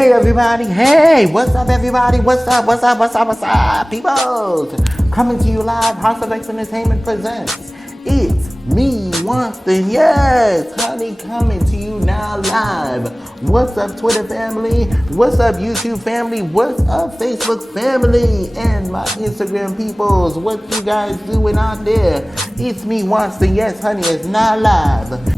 Hey everybody, hey, what's up everybody, what's up, people? Coming to you live, House of X Entertainment presents It's Me, Wanston, yes, honey, coming to you now live. What's up Twitter family, what's up YouTube family, what's up Facebook family, and my Instagram peoples, what you guys doing out there? It's Me, Wanston, yes, honey, it's now live.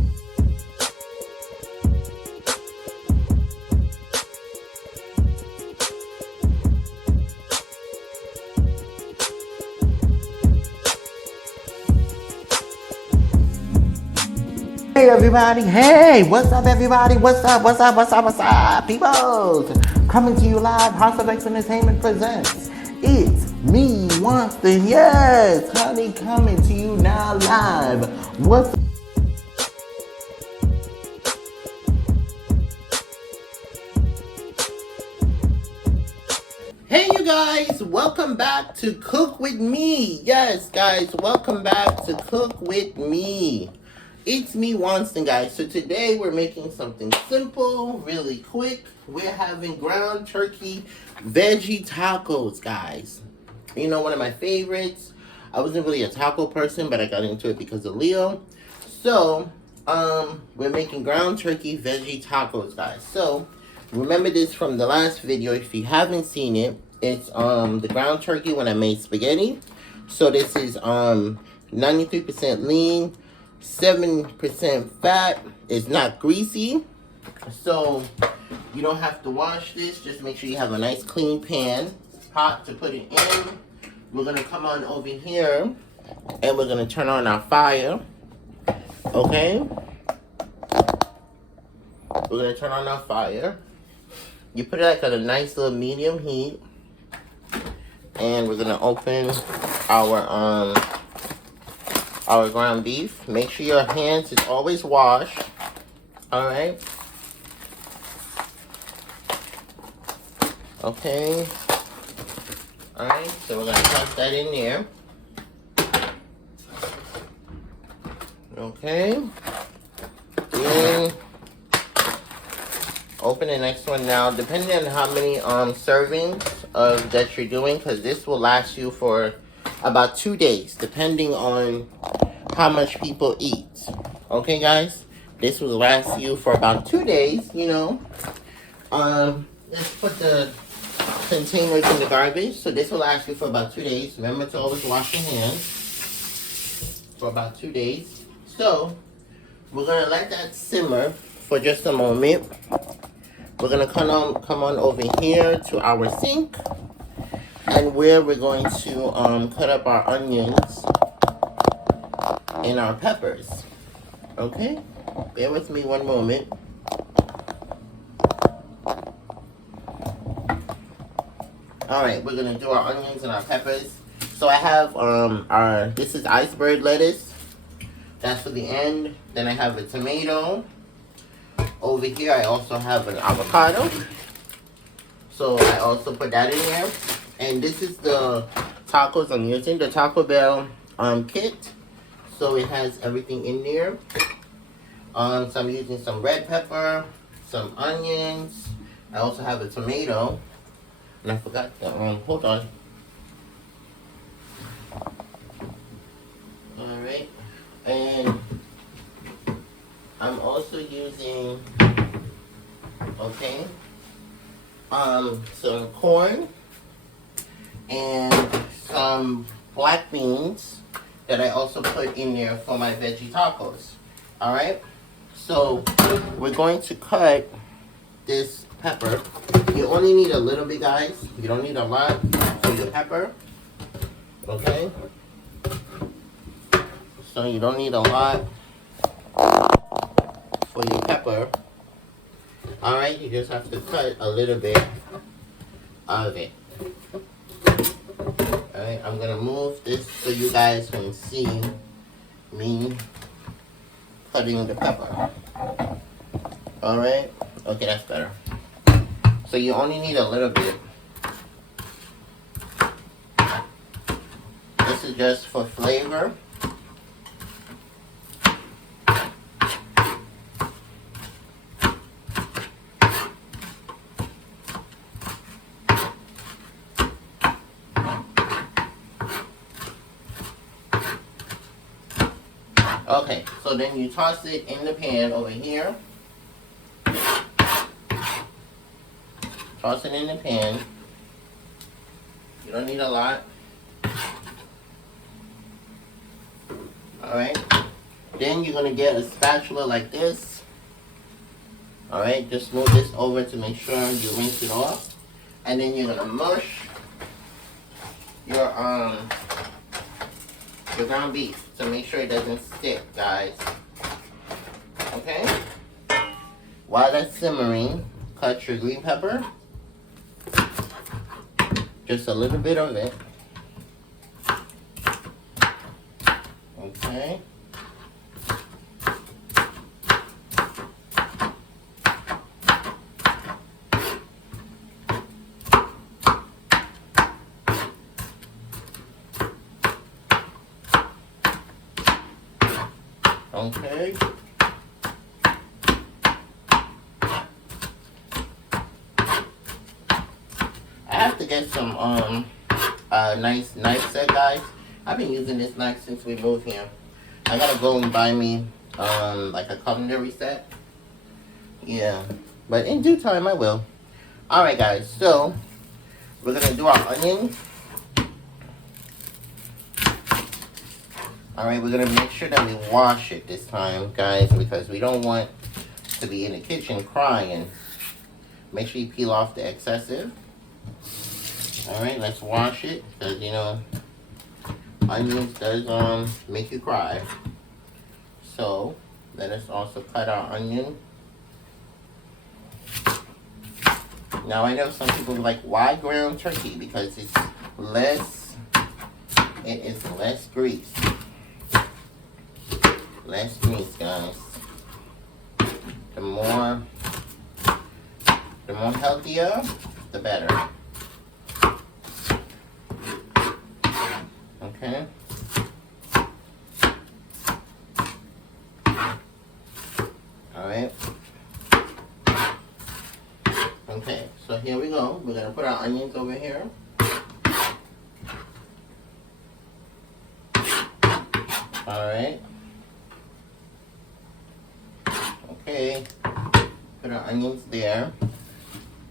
Hey everybody, hey, what's up everybody, what's up, people? Coming to you live, House of X Entertainment presents It's Me, Wanston, yes, honey, coming to you now live. What's Hey you guys, welcome back to Cook With Me. Yes guys, welcome back to Cook With Me. It's me, Wanston, guys. So today we're making something simple, really quick. We're having ground turkey veggie tacos, guys. You know, one of my favorites. I wasn't really a taco person, but I got into it because of Leo. So, we're making ground turkey veggie tacos, guys. So, remember this from the last video. If you haven't seen it, it's the ground turkey when I made spaghetti. So this is 93% lean, 7% fat. It's not greasy, so you don't have to wash this. Just make sure you have a nice clean pan, pot to put it in. We're gonna come on over here and we're gonna turn on our fire. Okay, we're gonna turn on our fire. You put it like at a nice little medium heat, and we're gonna open our ground beef. Make sure your hands is always washed. All right. Okay. All right. So we're gonna toss that in there. Okay. Then open the next one now. Depending on how many servings of that you're doing, because this will last you for about 2 days, depending on how much people eat. Okay, guys? This will last you for about 2 days, you know. Let's put the containers in the garbage. So this will last you for about 2 days. Remember to always wash your hands for about 2 days. So, we're going to let that simmer for just a moment. We're going to come on over here to our sink, and where we're going to cut up our onions and our peppers. Okay? Bear with me one moment. Alright, we're gonna do our onions and our peppers. So I have this is iceberg lettuce. That's for the end. Then I have a tomato. Over here I also have an avocado. So I also put that in there. And this is the tacos I'm using, the Taco Bell kit. So it has everything in there. So I'm using some red pepper, some onions. I also have a tomato. And I forgot the, hold on. Alright. And I'm also using, okay, some corn and some black beans that I also put in there for my veggie tacos. Alright? So we're going to cut this pepper. You only need a little bit, guys. You don't need a lot for your pepper. Okay? So you don't need a lot for your pepper. Alright? You just have to cut a little bit of it. Alright, I'm gonna move this so you guys can see me cutting the pepper. Alright? Okay, that's better. So you only need a little bit. This is just for flavor. Okay, so then you toss it in the pan over here. Toss it in the pan. You don't need a lot. Alright. Then you're going to get a spatula like this. Alright, just move this over to make sure you rinse it off. And then you're going to mush your ground beef to make sure it doesn't stick, guys. Okay? While that's simmering, cut your green pepper. Just a little bit of it. Okay. Okay. I have to get some nice knife set, guys. I've been using this knife since we moved here. I gotta go and buy me like a culinary set. Yeah, but in due time I will. All right, guys. So we're gonna do our onion. All right, we're gonna make sure that we wash it this time, guys, because we don't want to be in the kitchen crying. Make sure you peel off the excessive. All right, let's wash it, because you know onions does make you cry. So let us also cut our onion. Now I know some people are like, why ground turkey? Because it's less. It is less grease. Less grease, guys. The more healthier, the better. Okay. All right. Okay, so here we go. We're gonna put our onions over here. All right. Okay. Put our onions there.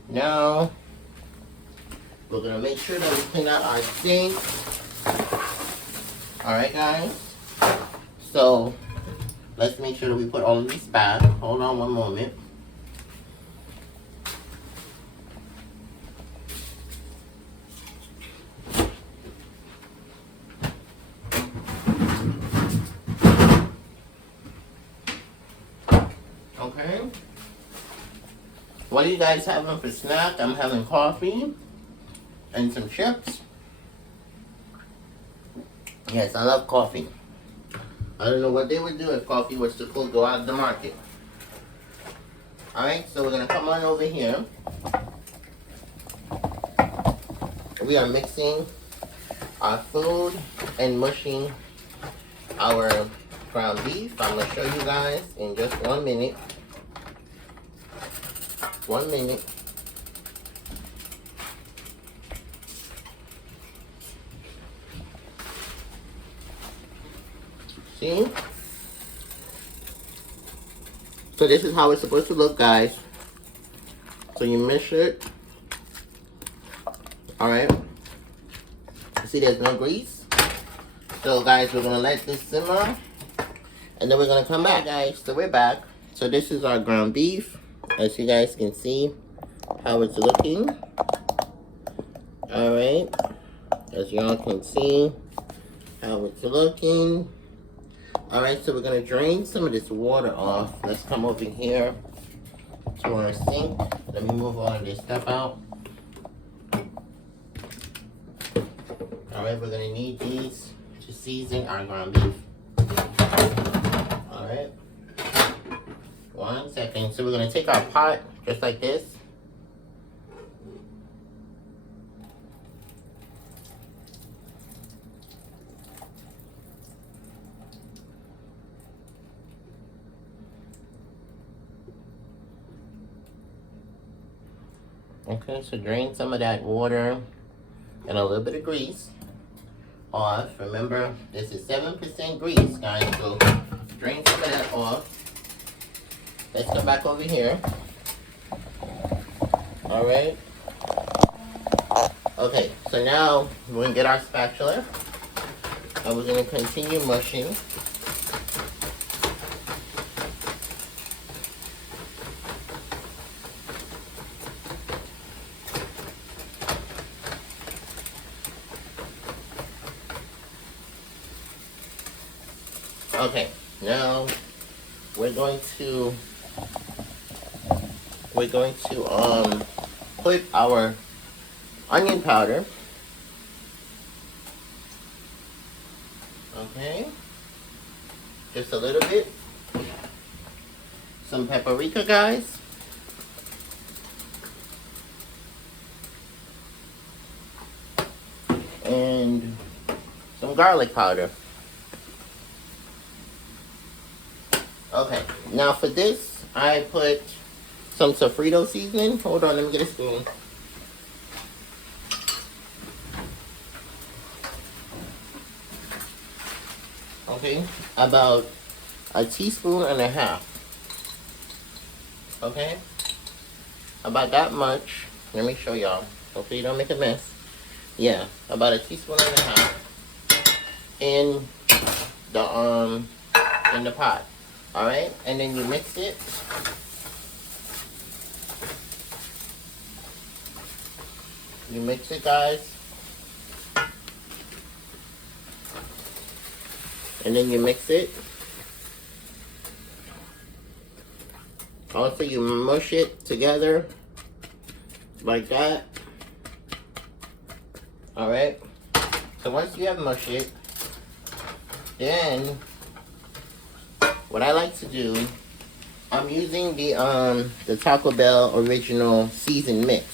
Now we're gonna make sure that we clean out our sink. All right, guys. So let's make sure that we put all of these back. Hold on one moment. Okay. What are you guys having for snack? I'm having coffee and some chips. Yes, I love coffee. I don't know what they would do if coffee was to go out of the market. Alright, so we're going to come on over here. We are mixing our food and mushing our ground beef. I'm going to show you guys in just 1 minute. 1 minute. See? So this is how it's supposed to look, guys. So you measure it. Alright. See, there's no grease. So guys, we're gonna let this simmer. And then we're gonna come back, guys. So we're back. So this is our ground beef. As you guys can see how it's looking. Alright. As y'all can see how it's looking. Alright, so we're going to drain some of this water off. Let's come over here to our sink. Let me move all of this stuff out. Alright, we're going to need these to season our ground beef. Alright. 1 second. So we're going to take our pot just like this. Okay, so drain some of that water and a little bit of grease off. Remember, this is 7% grease, guys, so drain some of that off. Let's come back over here. Alright. Okay, so now we're going to get our spatula. And we're going to continue mushing. Okay, now we're going to put our onion powder. Okay, just a little bit. Some paprika, guys. And some garlic powder. Okay, now for this, I put some sofrito seasoning. Hold on, let me get a spoon. Okay, about a teaspoon and a half. Okay, about that much. Let me show y'all. Hopefully you don't make a mess. Yeah, about a teaspoon and a half in the pot. All right, and then you mix it. You mix it, guys. And then you mix it. Also, you mush it together like that. All right. So once you have mushed it, then what I like to do, I'm using the Taco Bell original seasoned mix.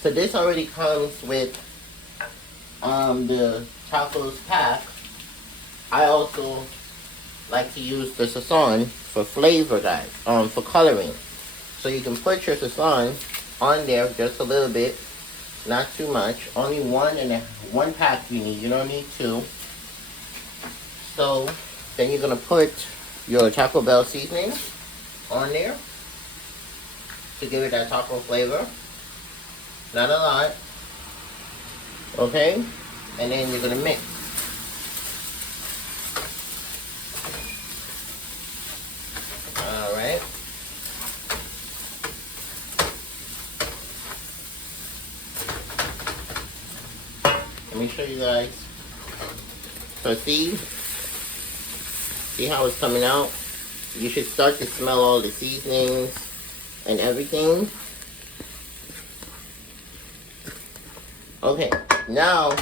So this already comes with the tacos pack. I also like to use the sazon for flavor, guys, for coloring. So you can put your sazon on there just a little bit, not too much. Only one pack you need. You don't need two. So then you're gonna put your Taco Bell seasoning on there to give it that taco flavor. Not a lot. Okay? And then you're gonna mix. Alright. Let me show you guys. So see how it's coming out? You should start to smell all the seasonings and everything. Okay, now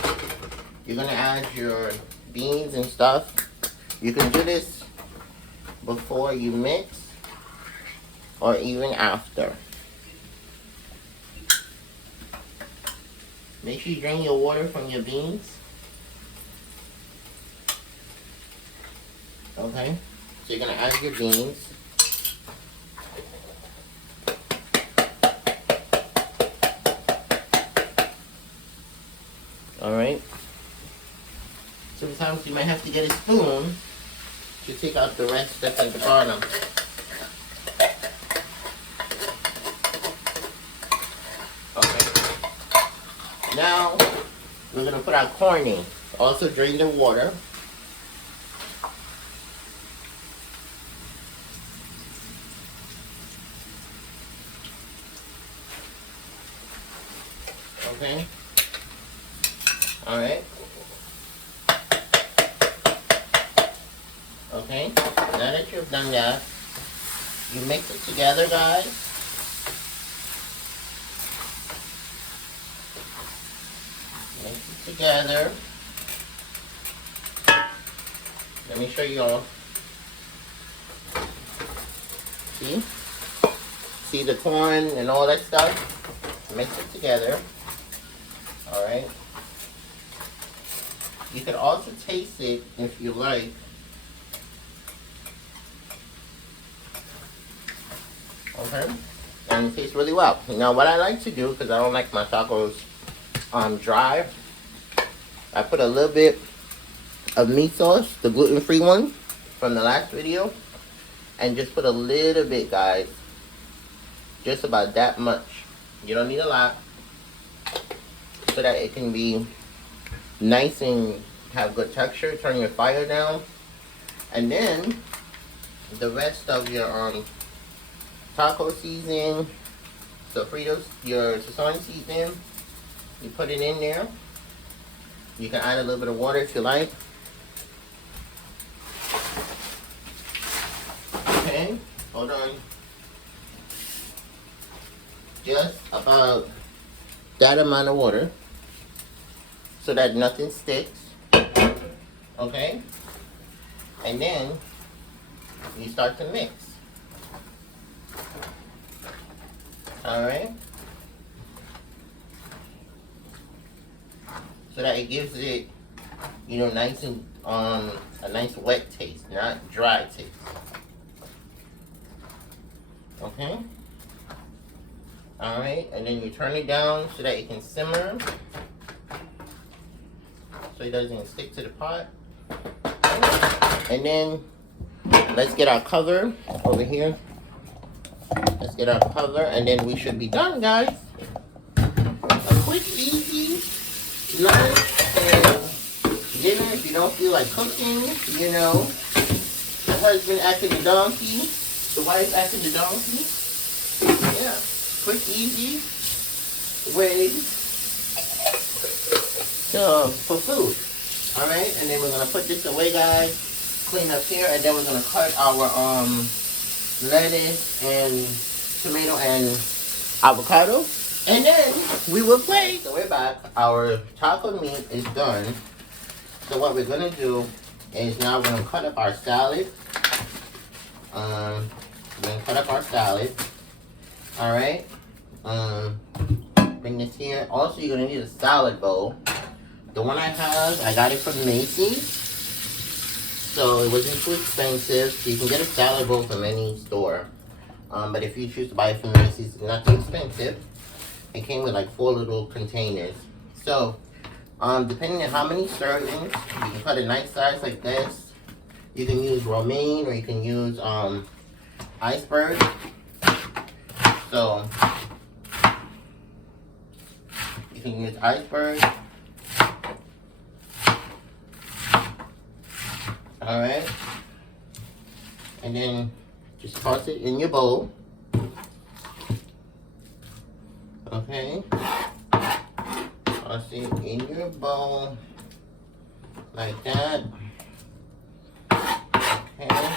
you're gonna add your beans and stuff. You can do this before you mix or even after. Make sure you drain your water from your beans. Okay, so you're gonna add your beans. Alright. Sometimes you might have to get a spoon to take out the rest that's at the bottom. Okay. Now, we're gonna put our corn in. Also drain the water. Okay. Alright. Okay. Now that you've done that, you mix it together, guys. Mix it together. Let me show you all. See? See the corn and all that stuff? Mix it together. Alright. You can also taste it if you like. Okay? And it tastes really well. Now what I like to do, because I don't like my tacos dry, I put a little bit of meat sauce, the gluten-free one from the last video. And just put a little bit, guys. Just about that much. You don't need a lot. So that it can be nice and have good texture. Turn your fire down. And then the rest of your taco season, sofritos, your sazon season, you put it in there. You can add a little bit of water if you like. Okay, hold on. Just about that amount of water so that nothing sticks. Okay? And then you start to mix. Alright? So that it gives it, you know, nice and a nice wet taste, not dry taste. Okay? Alright, and then you turn it down so that it can simmer. So it doesn't stick to the pot. And then let's get our cover over here. Let's get our cover and then we should be done, guys. A quick, easy, nice dinner if you don't feel like cooking, you know. The husband acting the donkey, the wife acting the donkey. Yeah, quick, easy way for food. Alright, and then we're gonna put this away, guys. Clean up here, and then we're gonna cut our lettuce and tomato and avocado. And then we will play. So we're back. Our taco meat is done. So what we're gonna do is now we're gonna cut up our salad. We're gonna cut up our salad. Alright. Bring this here. Also, you're gonna need a salad bowl. The one I have, I got it from Macy's. So it wasn't too expensive. So you can get a salad bowl from any store. But if you choose to buy it from Macy's, it's not too expensive. It came with like 4 little containers. So, depending on how many servings, you can cut a nice size like this. You can use romaine or you can use iceberg. So, you can use iceberg. Alright. And then just toss it in your bowl. Okay. Toss it in your bowl. Like that. Okay.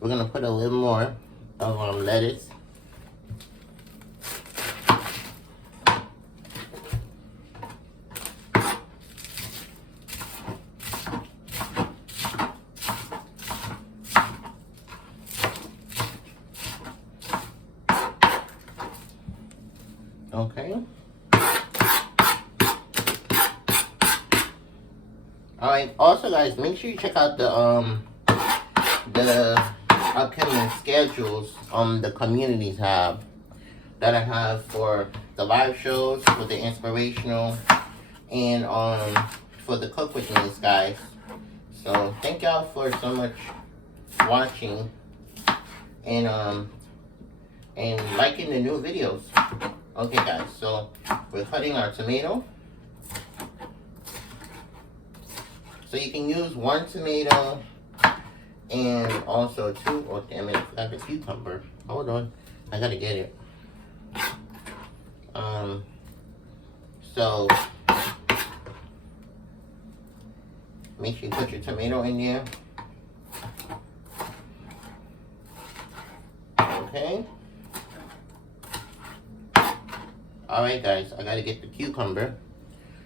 We're gonna put a little more of lettuce. Okay. Alright, also guys, make sure you check out the upcoming schedules on the communities tab that I have for the live shows, for the inspirational, and for the cook with me, guys. So thank y'all for so much watching and liking the new videos. Okay guys, so we're cutting our tomato. So you can use 1 tomato and also 2, oh damn it, I forgot the cucumber. Hold on, I gotta get it. So make sure you put your tomato in there. Okay. Alright guys, I gotta get the cucumber.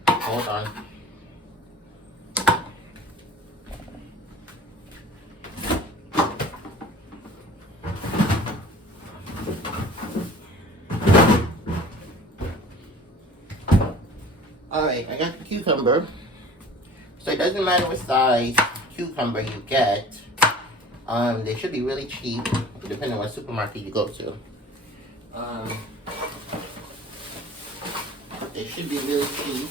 Hold on. Alright, I got the cucumber. So it doesn't matter what size cucumber you get. They should be really cheap, depending on what supermarket you go to. They should be really cheap.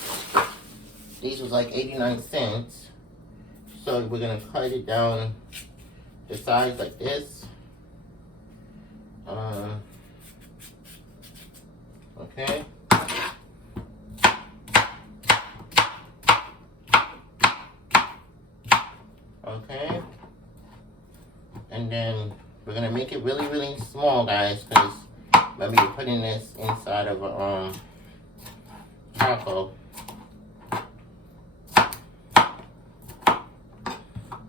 These was like 89 cents. So we're gonna cut it down the sides like this. Okay. Okay. And then we're gonna make it really, really small, guys, because remember you're putting this inside of a taco.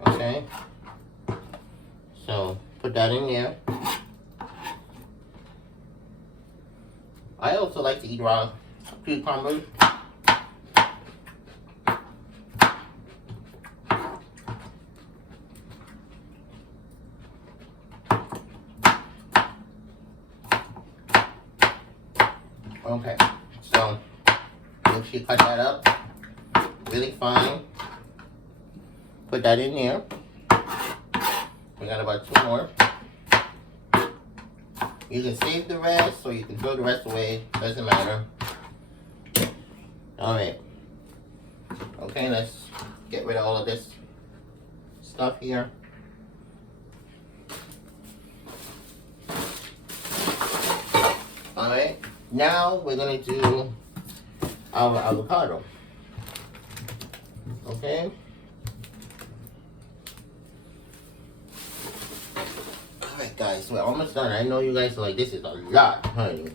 Okay. So put that in there. I also like to eat raw cucumbers. Okay, so make sure you cut that up really fine. Put that in there. We got about 2 more. You can save the rest or you can throw the rest away. Doesn't matter. Alright. Okay, let's get rid of all of this stuff here. Alright. Now we're going to do our avocado. Okay. Alright guys, we're almost done. I know you guys are like, this is a lot, honey.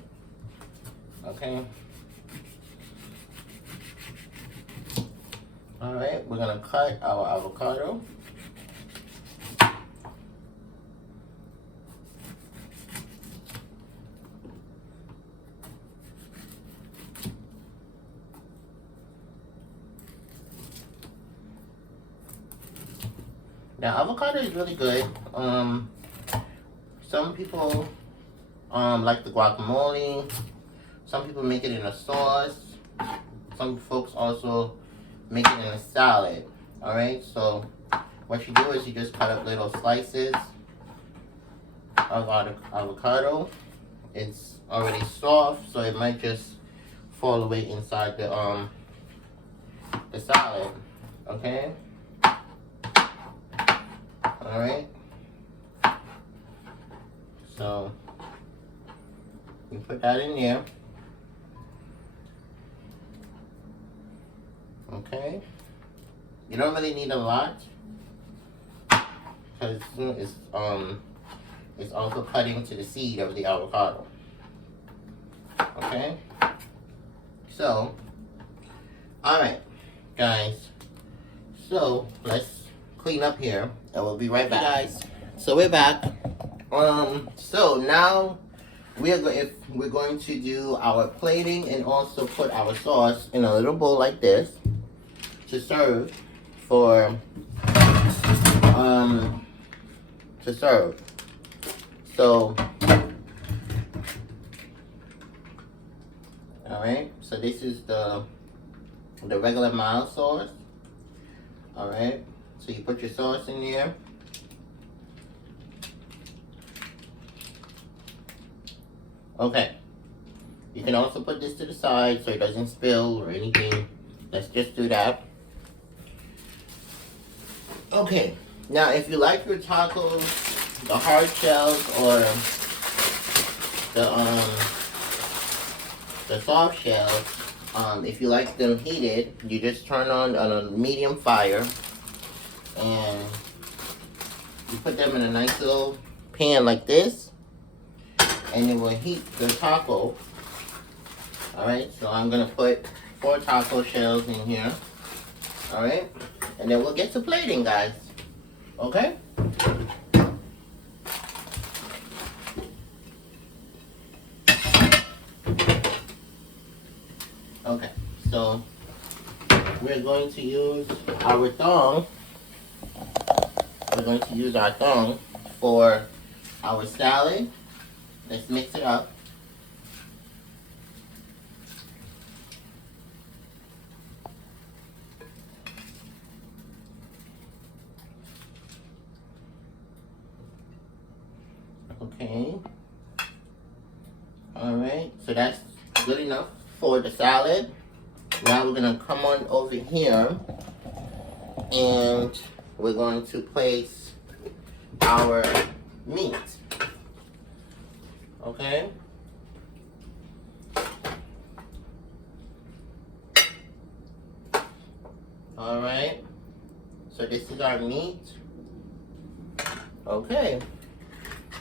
Okay. Alright, we're going to cut our avocado. Now, avocado is really good. Some people like the guacamole. Some people make it in a sauce. Some folks also make it in a salad. Alright, so what you do is you just cut up little slices of avocado. It's already soft, so it might just fall away inside the salad. Okay. Alright, so you put that in there. Okay, you don't really need a lot because it's also cutting to the seed of the avocado. Okay, so alright guys, so let's clean up here and we'll be right back. Hey guys, so we're back. So now we're going to do our plating and also put our sauce in a little bowl like this to serve for So alright, so this is the regular mild sauce. Alright. So you put your sauce in there. Okay. You can also put this to the side so it doesn't spill or anything. Let's just do that. Okay. Now, if you like your tacos, the hard shells or the soft shells, if you like them heated, you just turn on a medium fire. And you put them in a nice little pan like this, and it will heat the taco. Alright, so I'm gonna put 4 taco shells in here. Alright, and then we'll get to plating, guys. Okay? Okay, so we're going to use our thong. We're going to use our thong for our salad. Let's mix it up. Okay. Alright, so that's good enough for the salad. Now we're going to come on over here and we're going to place our meat. Okay? Alright. So this is our meat. Okay.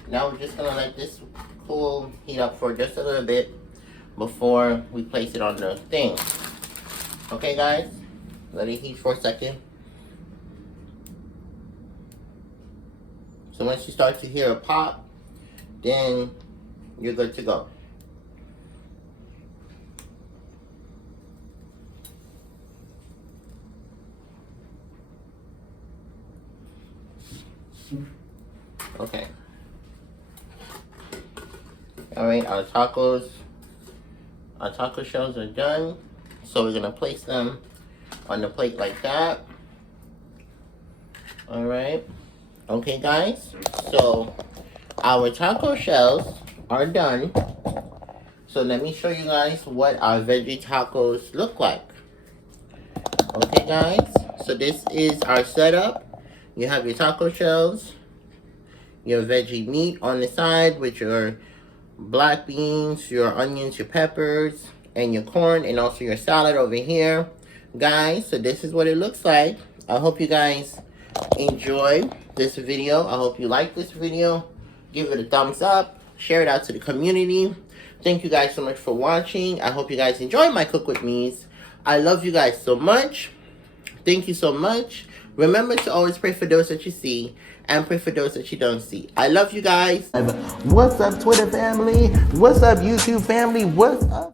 Now we're just gonna let this cool, heat up for just a little bit before we place it on the thing. Okay guys? Let it heat for a second. So once you start to hear a pop, then you're good to go. Okay. Alright, our taco shells are done. So we're gonna place them on the plate like that. Alright. Okay guys, so our taco shells are done. So let me show you guys what our veggie tacos look like. Okay guys, so this is our setup. You have your taco shells, your veggie meat on the side with your black beans, your onions, your peppers, and your corn, and also your salad over here. Guys, so this is what it looks like. I hope you guys enjoy this video. I hope you like this video. Give it a thumbs up. Share it out to the community. Thank you guys so much for watching. I hope you guys enjoy my Cook With Me's. I love you guys so much. Thank you so much. Remember to always pray for those that you see and pray for those that you don't see. I love you guys. What's up, Twitter family? What's up, YouTube family? What's up?